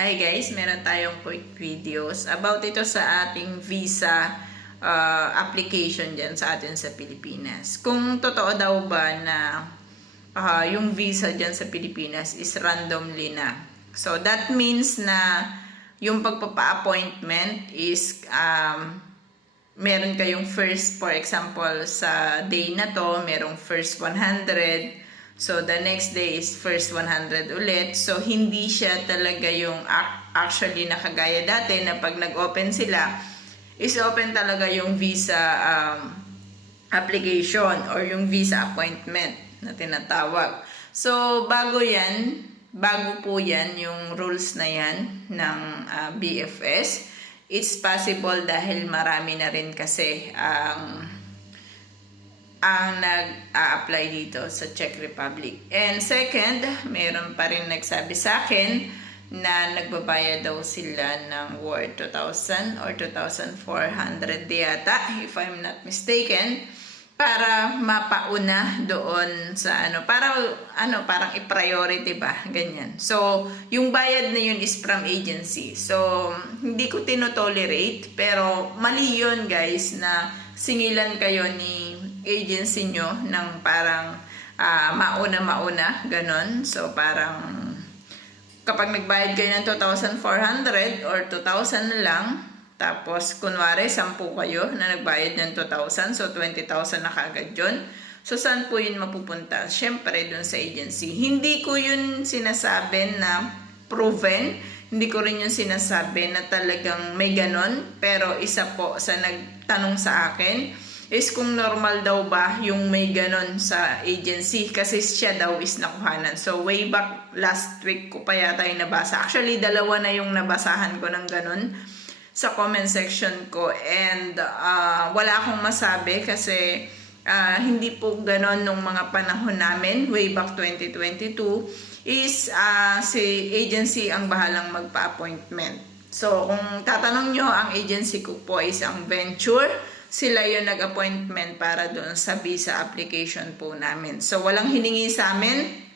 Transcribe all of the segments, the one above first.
Hi guys, meron tayong quick videos about ito sa ating visa application dyan sa atin sa Pilipinas. Kung totoo daw ba na yung visa dyan sa Pilipinas is randomly na. So that means na yung pagpapa-appointment is meron kayong first, for example, sa day na to, merong first 100. So, the next day is first 100 ulit. So, hindi siya talaga yung actually nakagaya dati na pag nag-open sila, is open talaga yung visa application or yung visa appointment na tinatawag. So, bago po yan yung rules na yan ng BFS. It's possible dahil marami na rin kasi ang nag-a-apply dito sa Czech Republic. And second, meron pa rin nagsabi sa akin na nagbabayad daw sila ng worth 2,000 or 2,400 yata, if I'm not mistaken, para mapauna doon sa parang i-priority ba, ganyan. So, yung bayad na yun is from agency. So, hindi ko tinotolerate, pero mali yun guys na singilan kayo ni agency nyo ng parang mauna, ganon. So, parang kapag nagbayad kayo ng 2,400 or 2,000 na lang, tapos kunwari 10 kayo na nagbayad ng 2,000, so 20,000 na kaagad yun. So, saan po yun mapupunta? Siyempre, dun sa agency. Hindi ko yun sinasabi na proven. Hindi ko rin yung sinasabi na talagang may ganon. Pero isa po sa nagtanong sa akin is kung normal daw ba yung may ganon sa agency kasi siya daw is nakuhanan. So, way back last week ko pa yata yung nabasa. Actually, 2 na yung nabasahan ko ng ganon sa comment section ko. And wala akong masabi kasi hindi po ganon nung mga panahon namin, way back 2022, is si agency ang bahalang magpa-appointment. So, kung tatanong nyo, ang agency ko po is ang Venture. Sila yung nag-appointment para doon sa visa application po namin. So, walang hiningi sa amin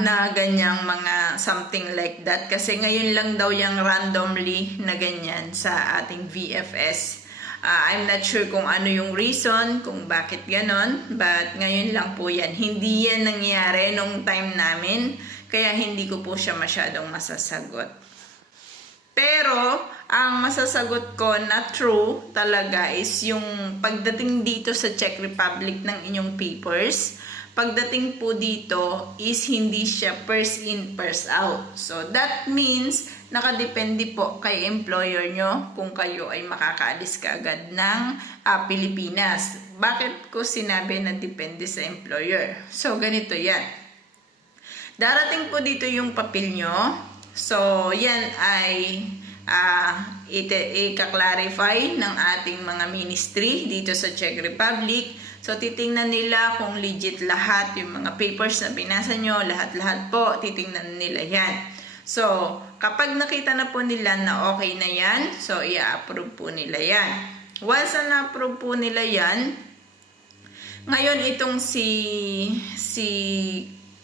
na ganyang mga something like that. Kasi ngayon lang daw yung randomly na ganyan sa ating VFS. I'm not sure kung ano yung reason, kung bakit ganon. But ngayon lang po yan. Hindi yan nangyari nung time namin. Kaya hindi ko po siya masyadong masasagot. Pero, ang masasagot ko na true talaga is yung pagdating dito sa Czech Republic ng inyong papers, pagdating po dito is hindi siya first in, first out. So, that means nakadepende po kay employer nyo kung kayo ay makakaalis kaagad ng Pilipinas. Bakit ko sinabi na depende sa employer? So, ganito yan. Darating po dito yung papel nyo. So, yan ay i-clarify ng ating mga ministry dito sa Czech Republic. So, titingnan nila kung legit lahat yung mga papers na binasa nyo, lahat-lahat po, titingnan nila yan. So, kapag nakita na po nila na okay na yan, so, i-approve po nila yan. Once na na-approve po nila yan, ngayon itong si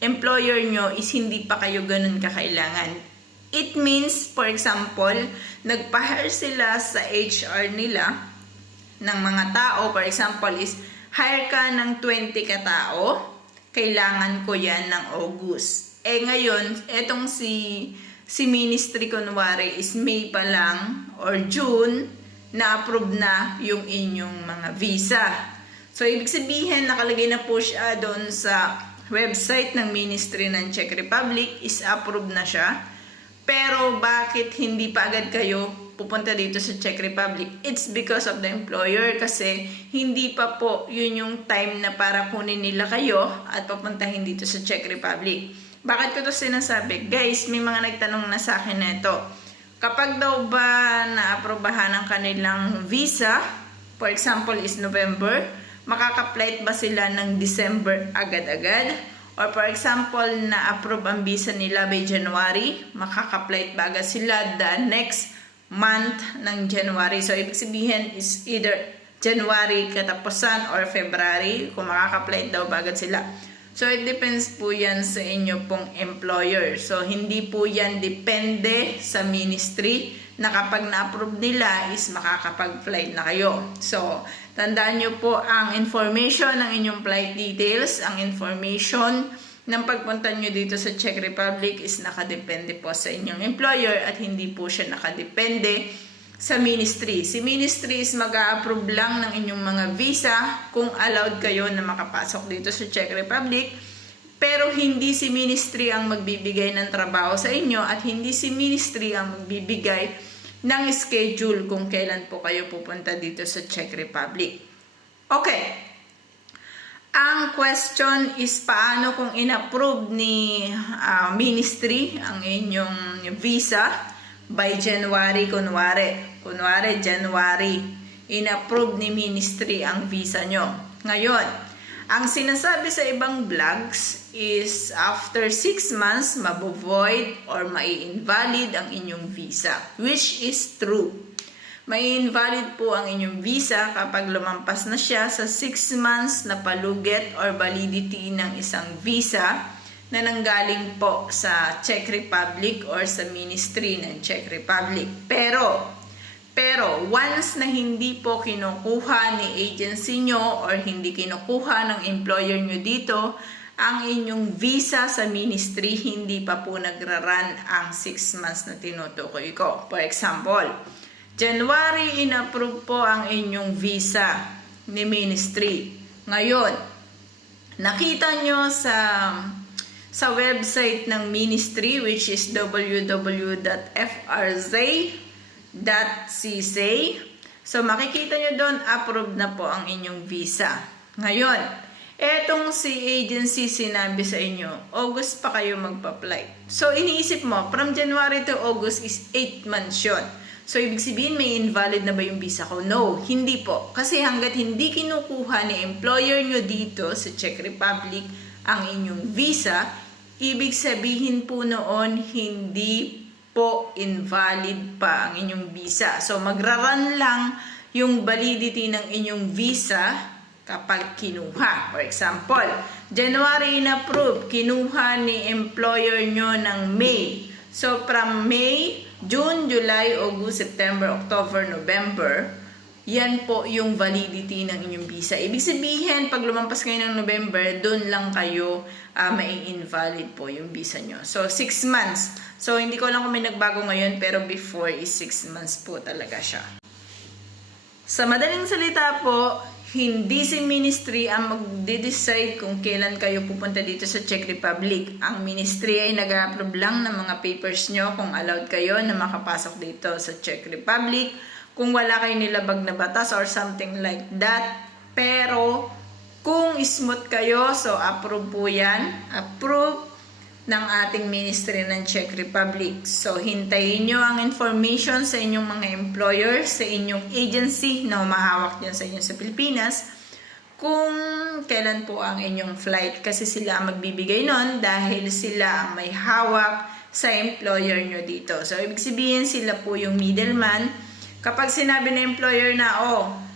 employer nyo is hindi pa kayo ganun kakailangan. It means, for example, nagpa-hire sila sa HR nila ng mga tao. For example, is hire ka ng 20 katao, kailangan ko yan ng August. Ngayon, etong si ministry kunwari is May pa lang or June, na-approve na yung inyong mga visa. So, ibig sabihin, nakalagay na po siya doon sa website ng Ministry ng Czech Republic, is approved na siya. Pero bakit hindi pa agad kayo pupunta dito sa Czech Republic? It's because of the employer kasi hindi pa po yun yung time na para kunin nila kayo at papuntahin dito sa Czech Republic. Bakit ko to sinasabi? Guys, may mga nagtanong na sa akin na ito. Kapag daw ba naaprobahan ang kanilang visa, for example is November, makaka-flight ba sila ng December agad-agad? Or for example, na-approve ang visa nila by January, makaka-flight ba agad sila the next month ng January? So, ibig sabihin is either January katapusan or February, kung makaka-flight daw ba agad sila. So, it depends po yan sa inyo pong employer. So, hindi po yan depende sa ministry na kapag na-approve nila is makakapag-flight na kayo. So, tandaan nyo po ang information ng inyong flight details, ang information ng pagpunta nyo dito sa Czech Republic is nakadepende po sa inyong employer at hindi po siya nakadepende sa ministry. Si ministry is mag-a-approve lang ng inyong mga visa kung allowed kayo na makapasok dito sa Czech Republic, pero hindi si ministry ang magbibigay ng trabaho sa inyo at hindi si ministry ang magbibigay ng schedule kung kailan po kayo pupunta dito sa Czech Republic. Okay. Ang question is paano kung in-approve ni ministry ang inyong visa by January, kunwari January, in-approve ni ministry ang visa nyo. Ngayon, ang sinasabi sa ibang vlogs is after 6 months, mabovoid or mai-invalid ang inyong visa, which is true. May invalid po ang inyong visa kapag lumampas na siya sa 6 months na palugit or validity ng isang visa na nanggaling po sa Czech Republic or sa Ministry ng Czech Republic. Pero once na hindi po kinukuha ni agency nyo or hindi kinukuha ng employer nyo dito ang inyong visa sa ministry, hindi pa po nagra-run ang 6 months na tinutukoy ko. For example, January, in-approve po ang inyong visa ni ministry. Ngayon, nakita nyo sa website ng ministry, which is www.frz.cc. So, makikita nyo doon, approved na po ang inyong visa. Ngayon, etong si agency sinabi sa inyo, August pa kayo magpa-flight. So, iniisip mo, from January to August is 8 months yun. So, ibig sabihin, may invalid na ba yung visa ko? No, hindi po. Kasi hanggat hindi kinukuha ni employer nyo dito sa Czech Republic ang inyong visa, ibig sabihin po noon, hindi po invalid pa ang inyong visa. So, magra-run lang yung validity ng inyong visa kapag kinuha. For example, January in-approve, kinuha ni employer nyo ng May. So, from May, June, July, August, September, October, November, yan po yung validity ng inyong visa. Ibig sabihin, pag lumampas kayo ng November, doon lang kayo mai-invalid po yung visa nyo. So, 6 months. So, hindi ko lang kung may nagbago ngayon, pero before is 6 months po talaga siya. Sa madaling salita po, hindi si ministry ang magde-decide kung kailan kayo pupunta dito sa Czech Republic. Ang ministry ay nag-approve lang ng mga papers nyo kung allowed kayo na makapasok dito sa Czech Republic. Kung wala kayo nilabag na batas or something like that. Pero kung smooth kayo, so approve po yan. Approve ng ating ministry ng Czech Republic. So, hintayin nyo ang information sa inyong mga employer, sa inyong agency na humahawak dyan sa inyo sa Pilipinas, kung kailan po ang inyong flight. Kasi sila ang magbibigay nun dahil sila ang may hawak sa employer nyo dito. So, ibig sabihin sila po yung middleman. Kapag sinabi ng employer na,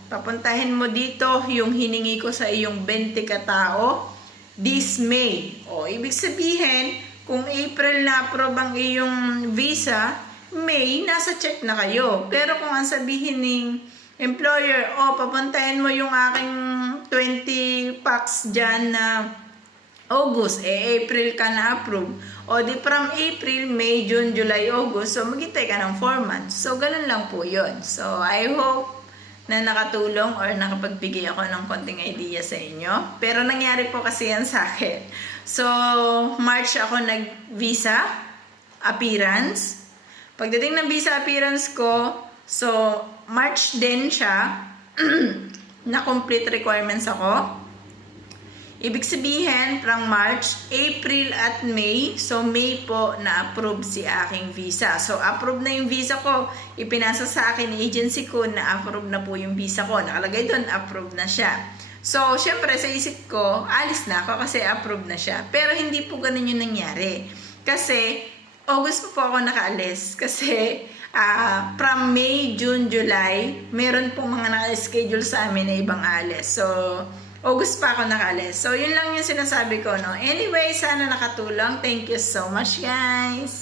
papuntahin mo dito yung hiningi ko sa iyong 20 katao, this May. Ibig sabihin, kung April na approve ang iyong visa, May, nasa Czech na kayo. Pero kung ang sabihin ng employer, papuntahin mo yung aking 20 packs dyan na August, April ka na approve. Di from April, May, June, July, August, so maghintay ka ng 4 months. So, ganun lang po yun. So, I hope na nakatulong or nakapagbigay ako ng konting idea sa inyo. Pero nangyari po kasi yan sa akin. So, March ako nag-visa appearance. Pagdating ng visa appearance ko, so, March din siya, na-complete requirements ako. Ibig sabihin, from March, April at May, so May po na-approve si aking visa. So, approve na yung visa ko. Ipinasa sa akin ng agency ko na approve na po yung visa ko. Nakalagay doon, approve na siya. So, syempre, sa isip ko, alis na ako kasi approve na siya. Pero hindi po ganun yung nangyari. Kasi, August po ako nakaalis. Kasi, from May, June, July, meron pong mga naka-schedule sa amin na ibang alis. So, August pa ako nakalis. So, yun lang yung sinasabi ko, no? Anyway, sana nakatulong. Thank you so much, guys!